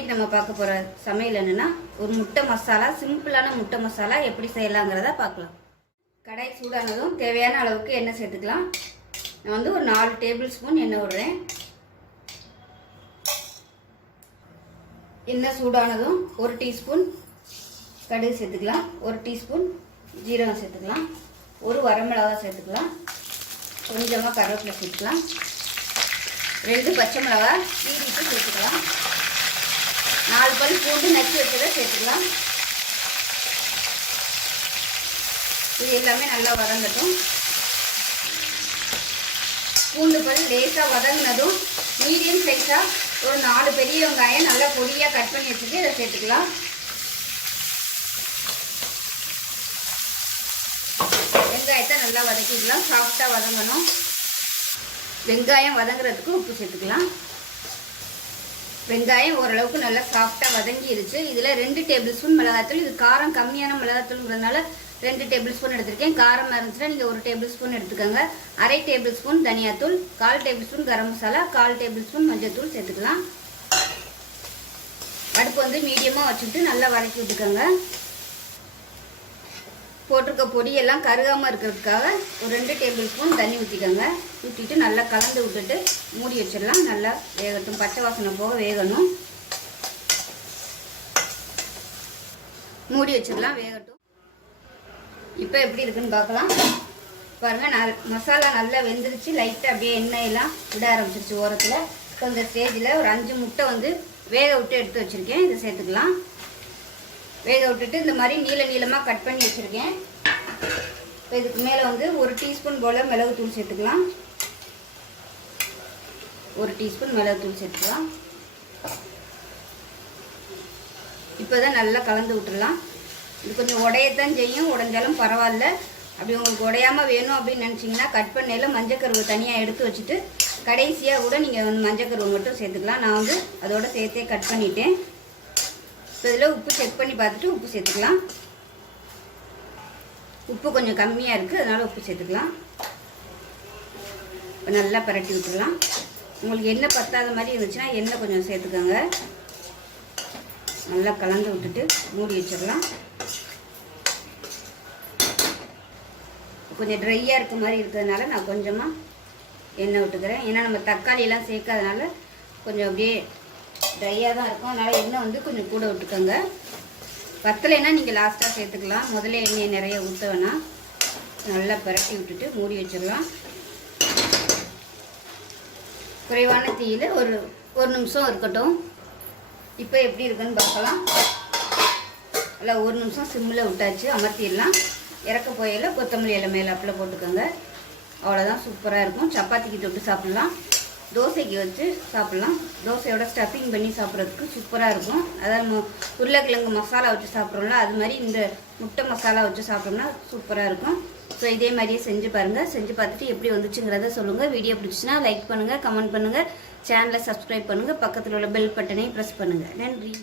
இன்னைக்கு நம்ம பார்க்க போற சமையல் என்னன்னா ஒரு முட்டை மசாலா, சிம்பிளான முட்டை மசாலா எப்படி செய்யலாங்கிறத பார்க்கலாம். கடாய் சூடானதும் தேவையான அளவுக்கு எண்ணெய் சேர்த்துக்கலாம். நான் வந்து ஒரு 4 டேபிள் ஸ்பூன் எண்ணெய் விடுறேன். எண்ணெய் சூடானதும் 1 டீஸ்பூன் கடுகு சேர்த்துக்கலாம், 1 டீஸ்பூன் ஜீரகம் சேர்த்துக்கலாம், 1 வரமிளகாய் சேர்த்துக்கலாம், கொஞ்சமாக கருவேப்பிலை சேர்த்துக்கலாம், 2 பச்சை மிளகாய் கீறிட்டு சேர்த்துக்கலாம், 4 பல் பூண்டு நச்சு வச்சதை சேர்த்துக்கலாம். இது எல்லாமே நல்லா வதங்கட்டும். பூண்டு பல் லேசாக வதங்கினதும் மீடியம் சைஸாக ஒரு 4 பெரிய வெங்காயம் நல்லா பொடியாக கட் பண்ணி வச்சுட்டு இதை சேர்த்துக்கலாம். வெங்காயத்தை நல்லா வதக்கிக்கலாம், சாஃப்டாக வதங்கணும். வெங்காயம் வதங்குறதுக்கு உப்பு சேர்த்துக்கலாம். வெங்காயம் ஓரளவுக்கு நல்லா சாஃப்டாக வதங்கிருச்சு. இதில் 2 டேபிள் ஸ்பூன் மிளகாத்தூள். இது காரம் கம்மியான மிளகாத்தூள்ங்கிறதுனால 2 டேபிள் ஸ்பூன் எடுத்திருக்கேன். காரமாக இருந்துச்சுன்னா நீங்கள் 1 டேபிள் ஸ்பூன் எடுத்துக்கோங்க. 1/2 டேபிள் ஸ்பூன் தனியாத்தூள், 1/4 table spoon garam masala, 1/4 table spoon மஞ்சள் சேர்த்துக்கலாம். அடுப்பு வந்து மீடியமாக வச்சுட்டு நல்லா வதக்கி விட்டுக்கோங்க. போட்டிருக்க பொடியெல்லாம் கருகாமல் இருக்கிறதுக்காக ஒரு 2 டேபிள் ஸ்பூன் தண்ணி ஊற்றிக்கோங்க. ஊற்றிட்டு நல்லா கலந்து விட்டுட்டு மூடி வச்சிடலாம். நல்லா வேகட்டும், பச்சை வாசனை போக வேகணும். மூடி வச்சிடலாம், வேகட்டும். இப்போ எப்படி இருக்குன்னு பார்க்கலாம். பாருங்கள், மசாலா நல்லா வெந்துருச்சு. லைட்டாக அப்படியே எண்ணெயெல்லாம் விட ஆரம்பிச்சிருச்சு ஓரத்தில். இப்போ இந்த ஸ்டேஜில் ஒரு 5 முட்டை வந்து வேக விட்டு எடுத்து வச்சுருக்கேன். இதை சேர்த்துக்கலாம். வேக விட்டுட்டு இந்த மாதிரி நீளமாக கட் பண்ணி வச்சுருக்கேன். இப்போ இதுக்கு மேலே வந்து 1 டீஸ்பூன் போல் மிளகுத்தூள் சேர்த்துக்கலாம். 1 டீஸ்பூன் மிளகுத்தூள் சேர்த்துக்கலாம். இப்போ தான் நல்லா கலந்து விட்டுடலாம். இது கொஞ்சம் உடையத்தான் செய்யும், உடைஞ்சாலும் பரவாயில்ல. அப்படி உங்களுக்கு உடையாமல் வேணும் அப்படின்னு நினச்சிங்கன்னா கட் பண்ணையில் மஞ்சக்கருவை தனியாக எடுத்து வச்சுட்டு கடைசியாக கூட நீங்கள் வந்து மஞ்சக்கருவை மட்டும் சேர்த்துக்கலாம். நான் வந்து அதோட சேர்த்தே கட் பண்ணிட்டேன். இப்போ இதில் உப்பு செக் பண்ணி பார்த்துட்டு உப்பு சேர்த்துக்கலாம். உப்பு கொஞ்சம் கம்மியாக இருக்குது, அதனால் உப்பு சேர்த்துக்கலாம். இப்போ நல்லா பரட்டி விட்டுடலாம். உங்களுக்கு எண்ணெய் பத்தாத மாதிரி இருந்துச்சுன்னா எண்ணெய் கொஞ்சம் சேர்த்துக்கோங்க. நல்லா கலந்து விட்டுட்டு மூடி வச்சிடலாம். கொஞ்சம் ட்ரையாக இருக்க மாதிரி இருக்கிறதுனால நான் கொஞ்சமாக எண்ணெய் விட்டுக்கிறேன். ஏன்னா நம்ம தக்காளியெல்லாம் சேர்க்காதனால கொஞ்சம் அப்படியே ட்ரையாக தான் இருக்கும். அதனால் எண்ணெய் வந்து கொஞ்சம் கூட விட்டுக்கோங்க. வத்தலைன்னா நீங்கள் லாஸ்ட்டாக சேர்த்துக்கலாம். முதல்ல எண்ணெயை நிறைய ஊற்ற வேணாம். நல்லா பரட்டி விட்டுட்டு மூடி வச்சிடலாம். குறைவான தீயில் ஒரு நிமிஷம் இருக்கட்டும். இப்போ எப்படி இருக்குன்னு பார்க்கலாம். நல்லா 1 நிமிஷம் சிம்மில் விட்டாச்சு, அமர்த்திடலாம். இறக்க போயில கொத்தமல்லி இலை மேலே அப்படில் போட்டுக்கோங்க. அவ்வளோதான், சூப்பராக இருக்கும். சப்பாத்திக்கு தொட்டு சாப்பிட்லாம், தோசைக்கு வச்சு சாப்பிட்லாம். தோசையோட ஸ்டஃபிங் பண்ணி சாப்பிட்றதுக்கு சூப்பராக இருக்கும். அதாவது உருளைக்கிழங்கு மசாலா வச்சு சாப்பிட்றோம்ல, அது மாதிரி இந்த முட்டை மசாலா வச்சு சாப்பிட்டோம்னா சூப்பராக இருக்கும். ஸோ இதே மாதிரியே செஞ்சு பாருங்கள். செஞ்சு பார்த்துட்டு எப்படி வந்துச்சுங்கிறத சொல்லுங்கள். வீடியோ பிடிச்சின்னா லைக் பண்ணுங்கள், கமெண்ட் பண்ணுங்கள், சேனலை சப்ஸ்கிரைப் பண்ணுங்கள், பக்கத்தில் உள்ள பெல் பட்டனை ப்ரெஸ் பண்ணுங்கள். நன்றி.